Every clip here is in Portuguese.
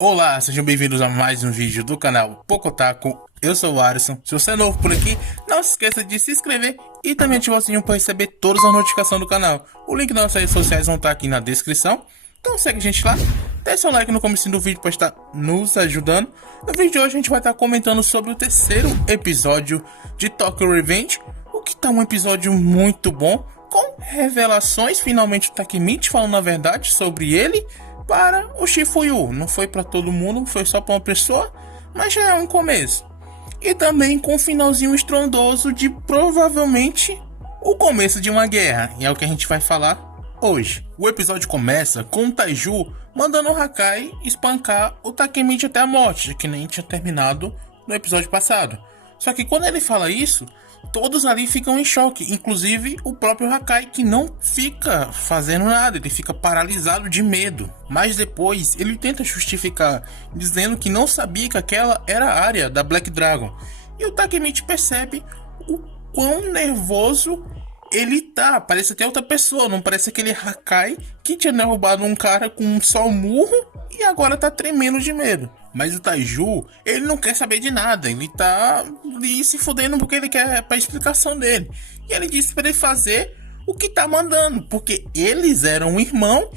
Olá, sejam bem-vindos a mais um vídeo do canal Pocotaku. Eu sou o Alisson. Se você é novo por aqui, não se esqueça de se inscrever e também ativar o sininho para receber todas as notificações do canal. O link das nossas redes sociais vão estar aqui na descrição. Então segue a gente lá, deixa seu like no começo do vídeo para estar nos ajudando. No vídeo de hoje a gente vai estar comentando sobre o terceiro episódio de Tokyo Revenge, o que tá um episódio muito bom, com revelações. Finalmente o Takemichi falando a verdade sobre ele para o Shifuyu. Não foi para todo mundo, foi só para uma pessoa, mas já é um começo. E também com um finalzinho estrondoso de provavelmente o começo de uma guerra, e é o que a gente vai falar hoje. O episódio começa com o Taiju mandando o Hakai espancar o Takemichi até a morte, que nem tinha terminado no episódio passado. Só que quando ele fala isso, todos ali ficam em choque, inclusive o próprio Hakai, que não fica fazendo nada, ele fica paralisado de medo. Mas depois ele tenta justificar, dizendo que não sabia que aquela era a área da Black Dragon. E o Takemichi percebe o quão nervoso ele tá, parece até outra pessoa, não parece aquele Hakai que tinha derrubado um cara com só um murro e agora tá tremendo de medo. Mas o Taiju, ele não quer saber de nada, ele tá ali se fudendo porque ele quer pra explicação dele. E ele disse pra ele fazer o que tá mandando, porque eles eram um irmão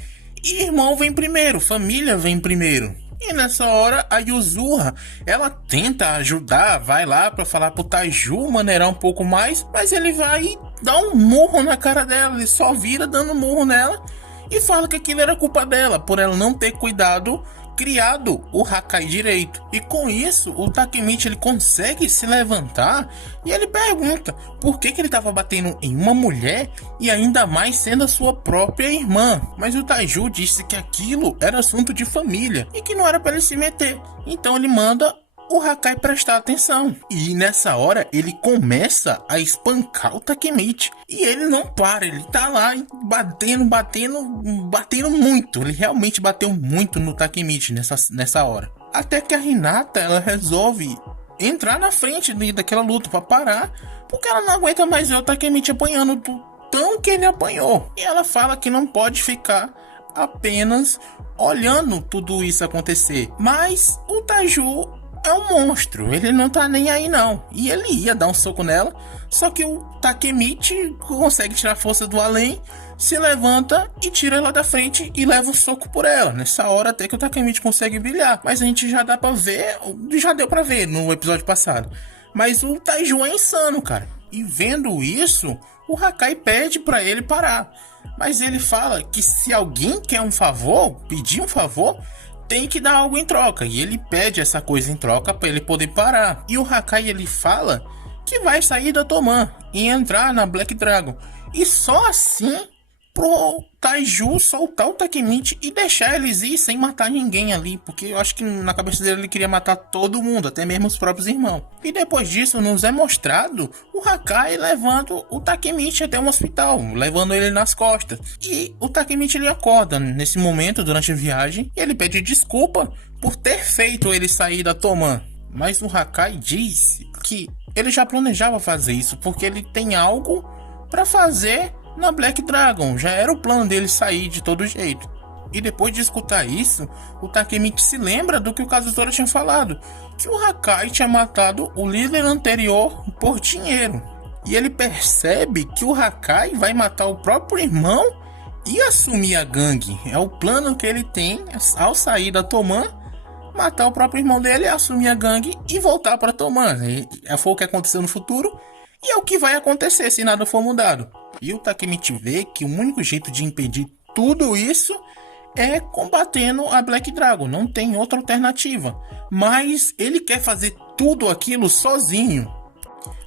e irmão vem primeiro, família vem primeiro. E nessa hora a Yuzura, ela tenta ajudar, vai lá pra falar pro Taiju maneirar um pouco mais, mas ele vai e dá um murro na cara dela, ele só vira dando murro nela e fala que aquilo era culpa dela, por ela não ter cuidado, criado o Hakai direito. E com isso o Takemichi ele consegue se levantar e ele pergunta por que ele estava batendo em uma mulher e ainda mais sendo a sua própria irmã. Mas o Taiju disse que aquilo era assunto de família e que não era para ele se meter. Então ele manda o Hakai prestar atenção. E nessa hora ele começa a espancar o Takemichi. E ele não para, ele tá lá batendo muito. Ele realmente bateu muito no Takemichi nessa hora. Até que a Hinata, ela resolve entrar na frente daquela luta para parar, porque ela não aguenta mais ver o Takemichi apanhando do tão que ele apanhou. E ela fala que não pode ficar apenas olhando tudo isso acontecer. Mas o Taiju é um monstro, ele não tá nem aí não. E ele ia dar um soco nela, só que o Takemichi consegue tirar a força do além, se levanta e tira ela da frente e leva um soco por ela. Nessa hora até que o Takemichi consegue brilhar, mas a gente já dá pra ver, já deu pra ver no episódio passado. Mas o Taiju é insano, cara. E vendo isso, o Hakai pede pra ele parar. Mas ele fala que se alguém quer um favor, pedir um favor, tem que dar algo em troca, e ele pede essa coisa em troca para ele poder parar. E o Hakai ele fala que vai sair da Toman e entrar na Black Dragon, e só assim pro Taiju soltar o Takemichi e deixar eles ir sem matar ninguém ali, porque eu acho que na cabeça dele ele queria matar todo mundo, até mesmo os próprios irmãos. E depois disso nos é mostrado o Hakai levando o Takemichi até um hospital, levando ele nas costas. E o Takemichi ele acorda nesse momento durante a viagem e ele pede desculpa por ter feito ele sair da Toman. Mas o Hakai diz que ele já planejava fazer isso porque ele tem algo para fazer na Black Dragon, já era o plano dele sair de todo jeito. E depois de escutar isso, o Takemichi se lembra do que o Kazutora tinha falado, que o Hakai tinha matado o líder anterior por dinheiro. E ele percebe que o Hakai vai matar o próprio irmão e assumir a gangue. É o plano que ele tem ao sair da Toman, matar o próprio irmão dele, assumir a gangue e voltar para Toman. Foi o que aconteceu no futuro e é o que vai acontecer se nada for mudado. E o Takemichi vê que o único jeito de impedir tudo isso é combatendo a Black Dragon, não tem outra alternativa. Mas ele quer fazer tudo aquilo sozinho,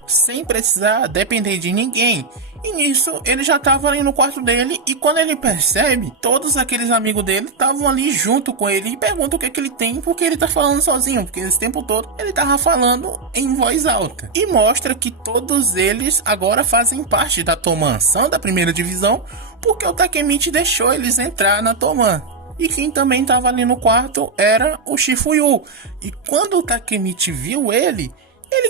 sem precisar depender de ninguém. E nisso ele já estava ali no quarto dele, e quando ele percebe, todos aqueles amigos dele estavam ali junto com ele e perguntam o que é que ele tem, porque ele tá falando sozinho, porque esse tempo todo ele tava falando em voz alta. E mostra que todos eles agora fazem parte da Toman, são da primeira divisão, porque o Takemichi deixou eles entrar na Toman. E quem também estava ali no quarto era o Shifuyu. E quando o Takemichi viu ele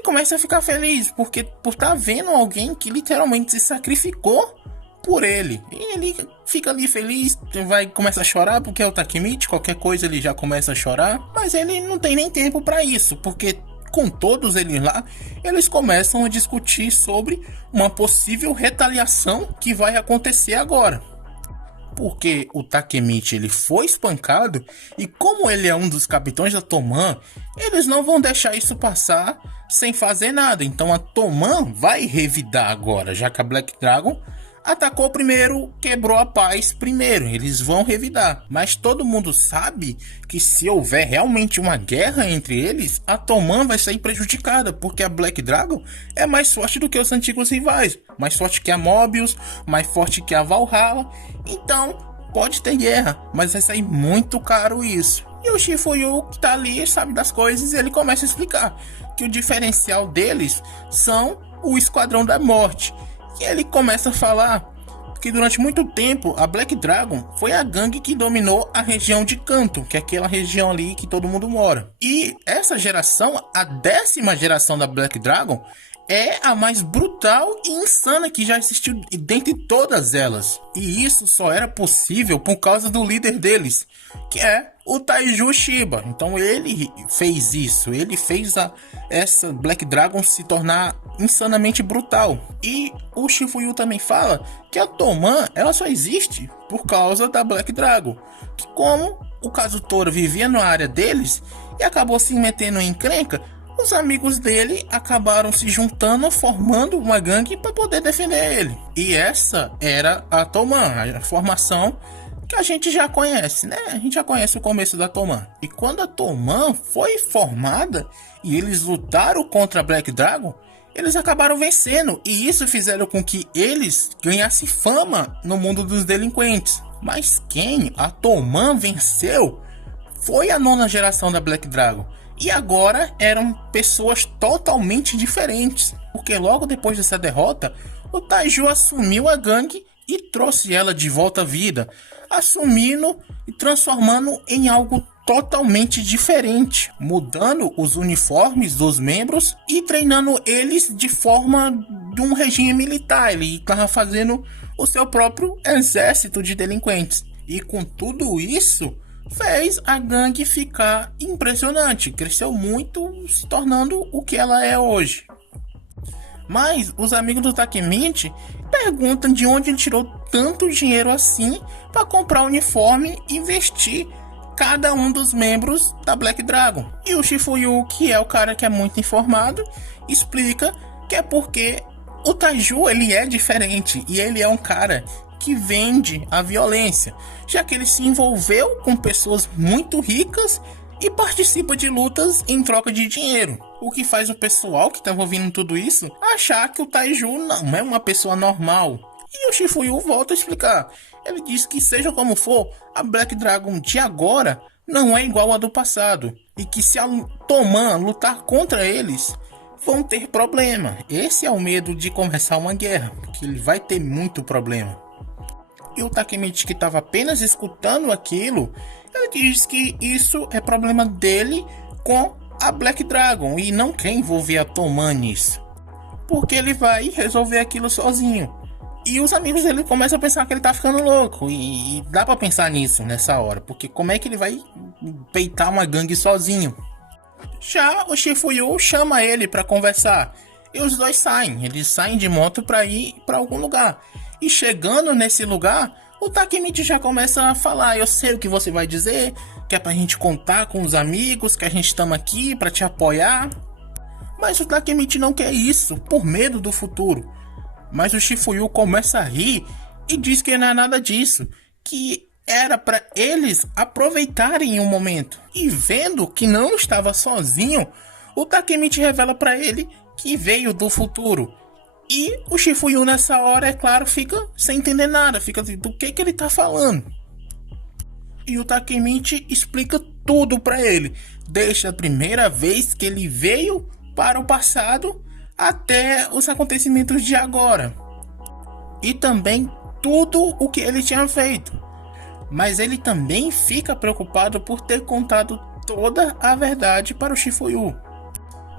começa a ficar feliz, porque por estar vendo alguém que literalmente se sacrificou por ele. E ele fica ali feliz, começa a chorar porque é o Takemichi, qualquer coisa ele já começa a chorar. Mas ele não tem nem tempo para isso, porque com todos eles lá, eles começam a discutir sobre uma possível retaliação que vai acontecer agora. Porque o Takemichi ele foi espancado e como ele é um dos capitães da Toman, eles não vão deixar isso passar sem fazer nada. Então a Toman vai revidar agora, já que a Black Dragon atacou primeiro, quebrou a paz primeiro, eles vão revidar. Mas todo mundo sabe que se houver realmente uma guerra entre eles, a Toman vai sair prejudicada, porque a Black Dragon é mais forte do que os antigos rivais, mais forte que a Mobius, mais forte que a Valhalla. Então pode ter guerra, mas vai sair muito caro isso. E o Shifuyu, que tá ali, sabe das coisas, ele começa a explicar que o diferencial deles são o Esquadrão da Morte. E ele começa a falar que durante muito tempo a Black Dragon foi a gangue que dominou a região de Kanto, que é aquela região ali que todo mundo mora. E essa geração, a 10ª geração da Black Dragon, é a mais brutal e insana que já existiu dentre todas elas. E isso só era possível por causa do líder deles, que é o Taiju Shiba. Então ele fez isso, ele fez essa Black Dragon se tornar insanamente brutal. E o Shifuyu também fala que a Toman ela só existe por causa da Black Dragon, que como o Kazutora vivia na área deles e acabou se metendo em encrenca, os amigos dele acabaram se juntando, formando uma gangue para poder defender ele. E essa era a Toman, a formação que a gente já conhece, né? A gente já conhece o começo da Toman. E quando a Toman foi formada e eles lutaram contra a Black Dragon, eles acabaram vencendo. E isso fizeram com que eles ganhassem fama no mundo dos delinquentes. Mas quem a Toman venceu foi a 9ª geração da Black Dragon. E agora eram pessoas totalmente diferentes. Porque logo depois dessa derrota, o Taiju assumiu a gangue e trouxe ela de volta à vida, assumindo e transformando em algo totalmente diferente, mudando os uniformes dos membros e treinando eles de forma de um regime militar. Ele estava fazendo o seu próprio exército de delinquentes. E com tudo isso, fez a gangue ficar impressionante, cresceu muito, se tornando o que ela é hoje. Mas os amigos do Takemichi perguntam de onde ele tirou tanto dinheiro assim para comprar o uniforme e vestir cada um dos membros da Black Dragon. E o Shifuyu, que é o cara que é muito informado, explica que é porque o Taiju ele é diferente e ele é um cara que vende a violência, já que ele se envolveu com pessoas muito ricas e participa de lutas em troca de dinheiro, o que faz o pessoal que estava ouvindo tudo isso achar que o Taiju não é uma pessoa normal. E o Shifuyu volta a explicar. Ele diz que seja como for, a Black Dragon de agora não é igual a do passado, e que se a Toman lutar contra eles, vão ter problema. Esse é o medo de começar uma guerra, porque ele vai ter muito problema. E o Takemichi, que estava apenas escutando aquilo, ele diz que isso é problema dele com a Black Dragon e não quer envolver a Toman nisso, porque ele vai resolver aquilo sozinho. E os amigos dele começam a pensar que ele tá ficando louco, e dá pra pensar nisso nessa hora, porque como é que ele vai peitar uma gangue sozinho? Já o Shifuyu chama ele pra conversar e os dois saem. Eles saem de moto pra ir pra algum lugar. E chegando nesse lugar, o Takemichi já começa a falar: eu sei o que você vai dizer, que é pra gente contar com os amigos, que a gente estamos aqui pra te apoiar. Mas o Takemichi não quer isso, por medo do futuro. Mas o Shifuyu começa a rir e diz que não é nada disso, que era para eles aproveitarem o momento. E vendo que não estava sozinho, o Takemichi revela para ele que veio do futuro. E o Shifuyu nessa hora, é claro, fica sem entender nada, fica do que ele tá falando. E o Takemichi explica tudo para ele, desde a primeira vez que ele veio para o passado até os acontecimentos de agora. E também tudo o que ele tinha feito. Mas ele também fica preocupado por ter contado toda a verdade para o Shifuyu.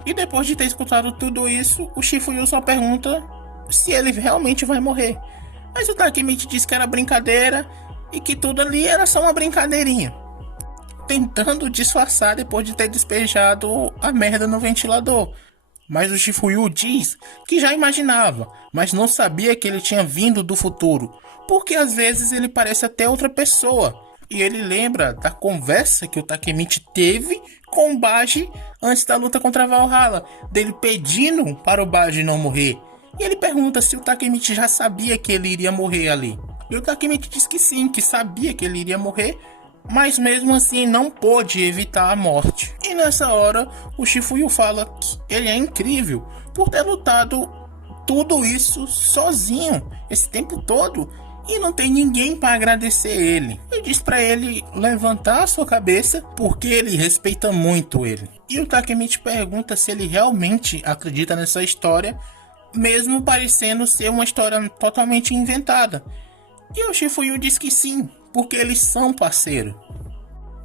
E depois de ter escutado tudo isso, o Shifuyu só pergunta se ele realmente vai morrer. Mas o Takemichi disse que era brincadeira e que tudo ali era só uma brincadeirinha, tentando disfarçar depois de ter despejado a merda no ventilador. Mas o Shifuyu diz que já imaginava, mas não sabia que ele tinha vindo do futuro, porque às vezes ele parece até outra pessoa. E ele lembra da conversa que o Takemichi teve com o Baji antes da luta contra Valhalla, dele pedindo para o Baji não morrer. E ele pergunta se o Takemichi já sabia que ele iria morrer ali. E o Takemichi diz que sim, que sabia que ele iria morrer, mas mesmo assim não pôde evitar a morte. E nessa hora o Shifuyu fala que ele é incrível por ter lutado tudo isso sozinho esse tempo todo e não tem ninguém para agradecer ele. E diz para ele levantar a sua cabeça porque ele respeita muito ele. E o Takemichi pergunta se ele realmente acredita nessa história, mesmo parecendo ser uma história totalmente inventada. E o Shifuyu diz que sim, porque eles são parceiros.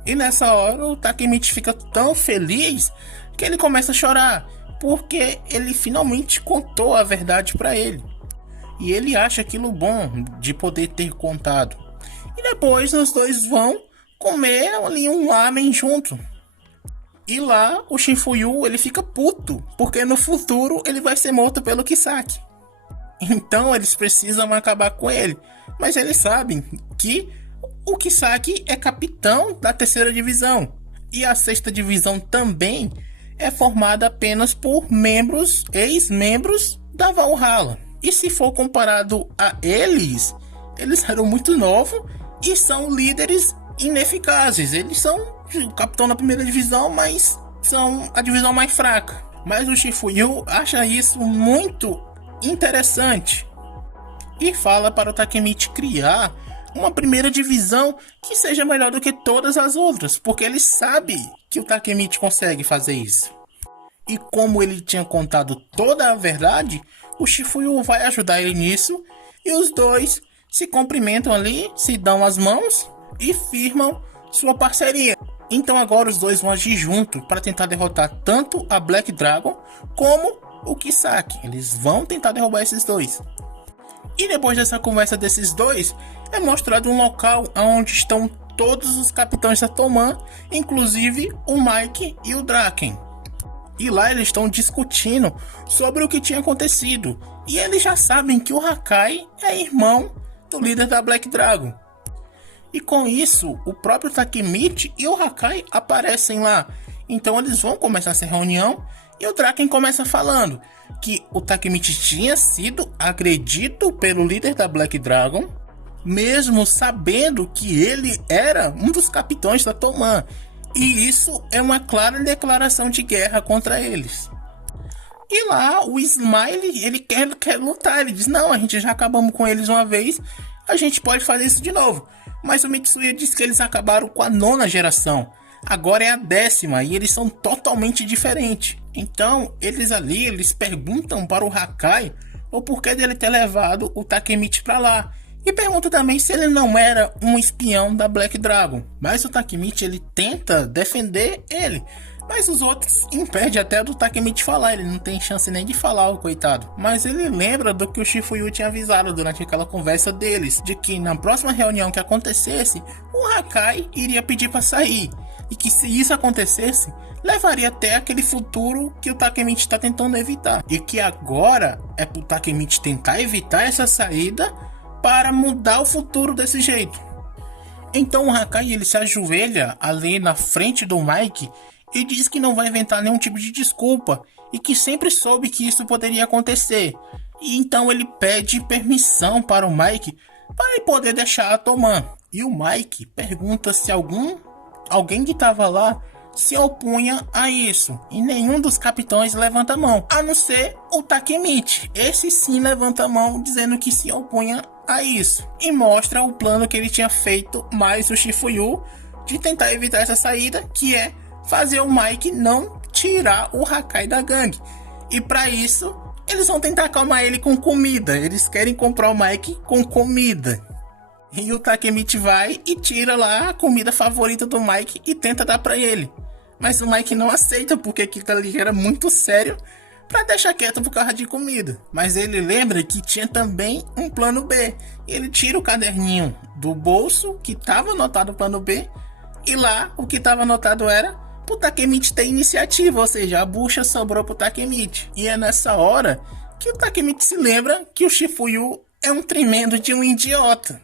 E nessa hora o Takemichi fica tão feliz que ele começa a chorar, porque ele finalmente contou a verdade para ele. E ele acha aquilo bom de poder ter contado. E depois os dois vão comer ali um ramen junto. E lá o Shifuyu ele fica puto, porque no futuro ele vai ser morto pelo Kisaki. Então eles precisam acabar com ele. Mas eles sabem que o Kisaki é capitão da 3ª divisão. E a 6ª divisão também é formada apenas por membros, ex-membros da Valhalla. E se for comparado a eles, eles eram muito novos e são líderes ineficazes. Eles são o capitão da 1ª divisão, mas são a divisão mais fraca. Mas o Shifuyu acha isso muito interessante e fala para o Takemichi criar uma 1ª divisão que seja melhor do que todas as outras, porque ele sabe que o Takemichi consegue fazer isso. E como ele tinha contado toda a verdade, o Shifuyu vai ajudar ele nisso e os dois se cumprimentam ali, se dão as mãos e firmam sua parceria. Então agora os dois vão agir junto para tentar derrotar tanto a Black Dragon como o Kisaki. Eles vão tentar derrubar esses dois. E depois dessa conversa desses dois, é mostrado um local onde estão todos os capitães da Toman, inclusive o Mike e o Draken. E lá eles estão discutindo sobre o que tinha acontecido. E eles já sabem que o Hakai é irmão do líder da Black Dragon. E com isso, o próprio Takemichi e o Hakai aparecem lá. Então eles vão começar essa reunião e o Draken começa falando que o Takemichi tinha sido agredido pelo líder da Black Dragon, mesmo sabendo que ele era um dos capitães da Toman. E isso é uma clara declaração de guerra contra eles. E lá o Smile, ele quer lutar. Ele diz, não, a gente já acabamos com eles uma vez, a gente pode fazer isso de novo. Mas o Mitsuya diz que eles acabaram com a 9ª geração. Agora é a 10ª e eles são totalmente diferentes. Então eles perguntam para o Hakai o porquê dele ter levado o Takemichi para lá. E pergunta também se ele não era um espião da Black Dragon. Mas o Takemichi ele tenta defender ele. Mas os outros impedem até do Takemichi falar. Ele não tem chance nem de falar, o coitado. Mas ele lembra do que o Shifuyu tinha avisado durante aquela conversa deles. De que na próxima reunião que acontecesse, o Hakai iria pedir para sair. E que se isso acontecesse, levaria até aquele futuro que o Takemichi está tentando evitar. E que agora é pro Takemichi tentar evitar essa saída para mudar o futuro desse jeito. Então o Hakai ele se ajoelha ali na frente do Mike e diz que não vai inventar nenhum tipo de desculpa e que sempre soube que isso poderia acontecer. E então ele pede permissão para o Mike para ele poder deixar a Toman. E o Mike pergunta se alguém que estava lá se opunha a isso. E nenhum dos capitães levanta a mão, a não ser o Takemichi. Esse sim levanta a mão dizendo que se opunha a isso. E mostra o plano que ele tinha feito mais o Shifuyu de tentar evitar essa saída, que é fazer o Mike não tirar o Hakai da gangue. E para isso, eles vão tentar acalmar ele com comida. Eles querem comprar o Mike com comida. E o Takemichi vai e tira lá a comida favorita do Mike e tenta dar para ele. Mas o Mike não aceita, porque aquilo ali era muito sério pra deixar quieto por causa de comida. Mas ele lembra que tinha também um plano B. Ele tira o caderninho do bolso que tava anotado o plano B, e lá o que tava anotado era pro Takemichi ter iniciativa, ou seja, a bucha sobrou pro Takemichi. E é nessa hora que o Takemichi se lembra que o Shifuyu é um tremendo de um idiota.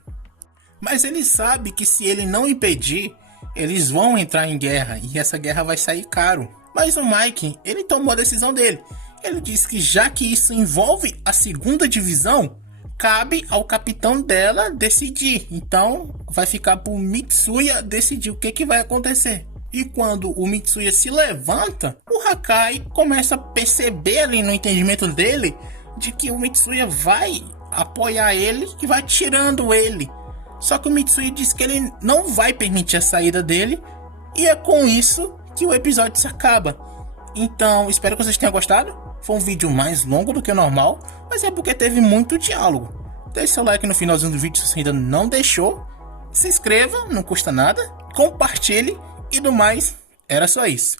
Mas ele sabe que se ele não impedir, eles vão entrar em guerra e essa guerra vai sair caro. Mas o Mike, ele tomou a decisão dele. Ele disse que já que isso envolve a segunda divisão, cabe ao capitão dela decidir. Então vai ficar pro Mitsuya decidir o que vai acontecer. E quando o Mitsuya se levanta, o Hakai começa a perceber ali no entendimento dele de que o Mitsuya vai apoiar ele e vai tirando ele. Só que o Mitsuya diz que ele não vai permitir a saída dele, e é com isso que o episódio se acaba. Então, espero que vocês tenham gostado. Foi um vídeo mais longo do que o normal, mas é porque teve muito diálogo. Deixe seu like no finalzinho do vídeo se você ainda não deixou. Se inscreva, não custa nada. Compartilhe e do mais, era só isso.